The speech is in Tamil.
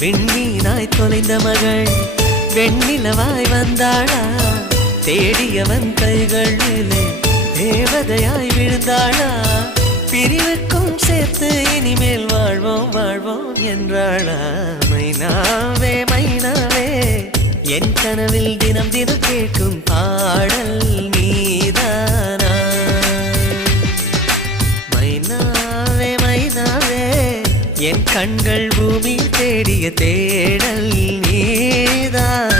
விண்மீனாய் தொலைந்த மகள் வெண்ணிலவாய் வந்தாளா தேடியவன் கைகளிலே தேவதையாய் விழுந்தாளா பிரிவுக்கும் சேர்த்து இனிமேல் வாழ்வோம் வாழ்வோம் என்றாளா மைனாவே மைனாவே என் கனவில் தினம் தினம் கேட்கும் பாடல் நீதானா மைனாவே மைனாவே என் கண்கள் பூமி தேடிய தேடல் நீதான்